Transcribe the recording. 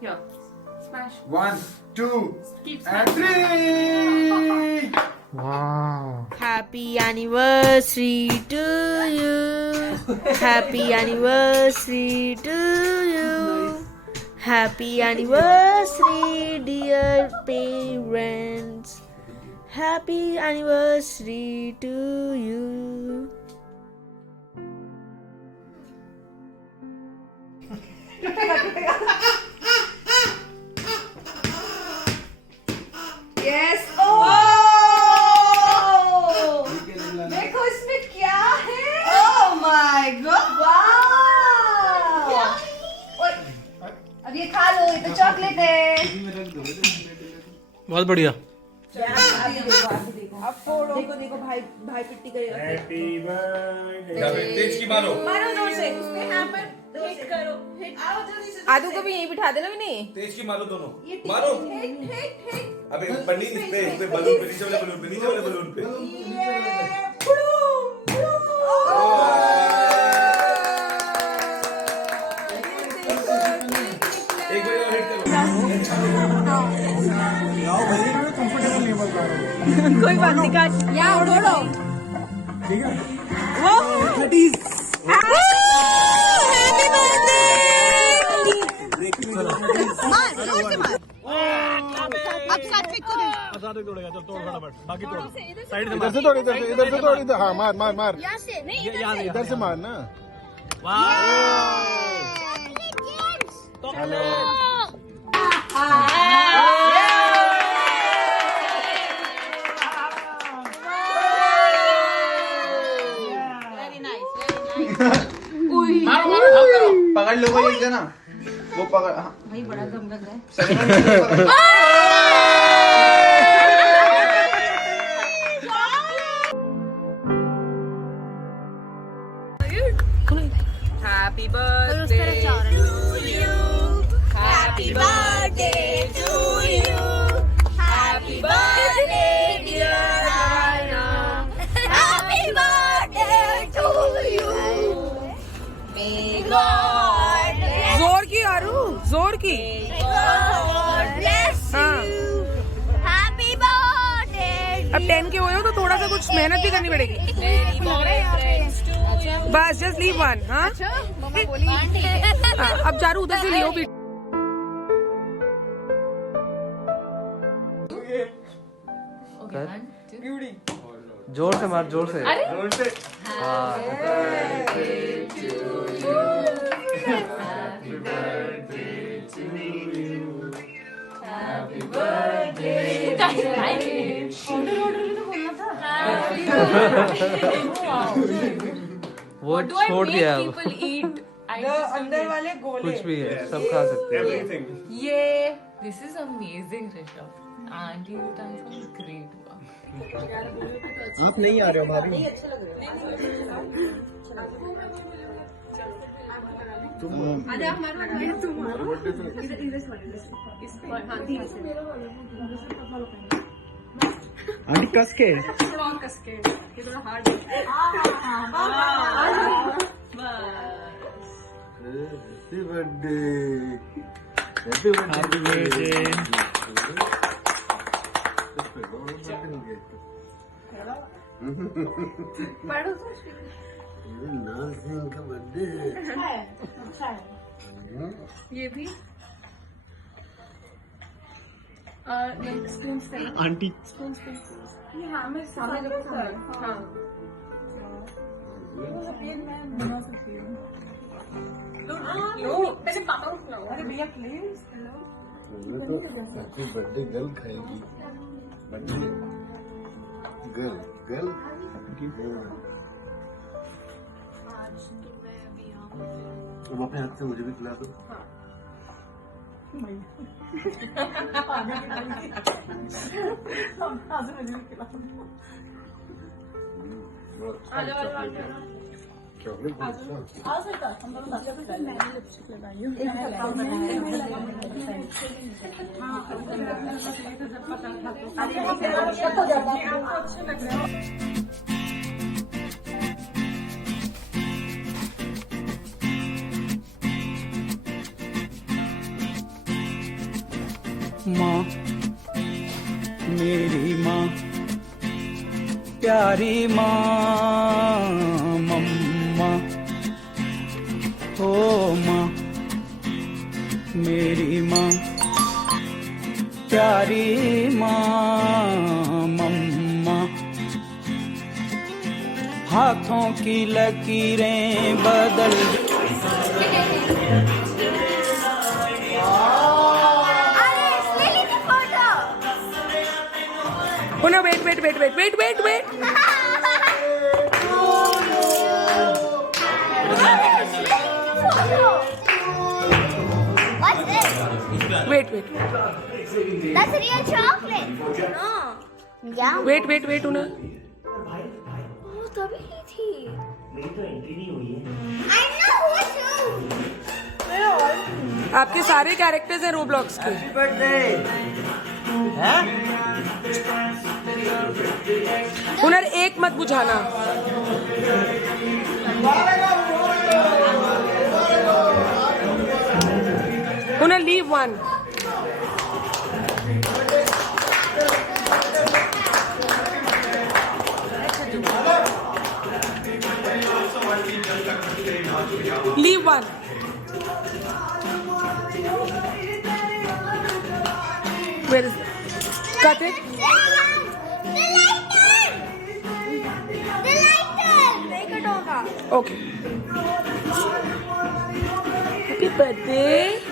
Here, smash. 1, 2, Keep and 3. Wow. Happy anniversary to you. Happy anniversary to you. Happy anniversary, dear parents. Happy anniversary to you. Yes. देखो इसमें क्या है? Oh my God! Wow! अब ये खा लो, ये तो चॉकलेट है। बहुत बढ़िया। अब फोड़ो। देखो भाई पिट्टी करेगा। Happy birthday. तेज की मारो जोर से। उसके यहाँ पर हिट करो। आओ जल्दी से। आदू को भी यहीं बिठा देना भी नहीं। तेज की मारो दोनों। मारो। हिट। अबे पन्नी इस पे बलून पे नीचे वाले बलून पे एक बार और हिट करो। कोई बात नहीं काट। यहाँ उड़ो। ठीक है। वो हैप्पी बर्थडे। अब साथ में को दे। साथ में तोड़ेगा, चल तोड़ फटाफट, बाकी तोड़। साइड से तोड़, इधर से तोड़, इधर। हाँ मार। यहाँ से नहीं, इधर से मार ना। वाह। हेलो। मारो पकड़ लो भाई, एक जना वो पकड़। भाई बड़ा दम लग रहा है। Happy birthday to you. Happy birthday to you. Happy birthday dear Anna. Happy birthday to you. May God bless. जोर की आरू, जोर की। May God bless you. Happy birthday. अब 10 के हुए हो तो थोड़ा सा कुछ मेहनत भी करनी पड़ेगी। बस जस्ट लीव वन। हाँ मम्मा बोली। अब चारू उधर से लियो भी। जोर से मार, जोर से। वो छोड़ दिया अब। अंदर वाले गोले कुछ भी है, सब खा सकते हैं। ये this is amazing, Rishabh. And you've done some great work. आप नहीं आ रहे हो भाभी? अरे आप मारो, तुम मारो। आंटी कस के। थोड़ा और कस के, ये थोड़ा हार्ड है। Happy birthday. ये भी स्पून से आंटी स्पून हाँ मैं सामने जरूर हाँ बना सकती हूँ। पहले पापा को खिलाओ। अरे भैया please hello. Happy birthday girl खाएगी। बर्थडे गर्ल आज तो मैं अभी यहाँ तुम अपने हाथ से मुझे भी खिला दो। हाँ चॉकलेट माँ मेरी माँ प्यारी माँ मम्मा ओ माँ मेरी माँ प्यारी माँ मम्मा हाथों की लकीरें बदल Oh no, wait. What's this? Wait. That's real chocolate. No. Yeah. Wait, Una. Oh, तभी नहीं थी. I know who too. आपके सारे कैरेक्टर्स हैं रोब्लॉक्स के. हुनर एक मत बुझाना. हुनर leave one. Leave one. Where is it? Cut it. The lighter. Make it over. Okay. Happy birthday.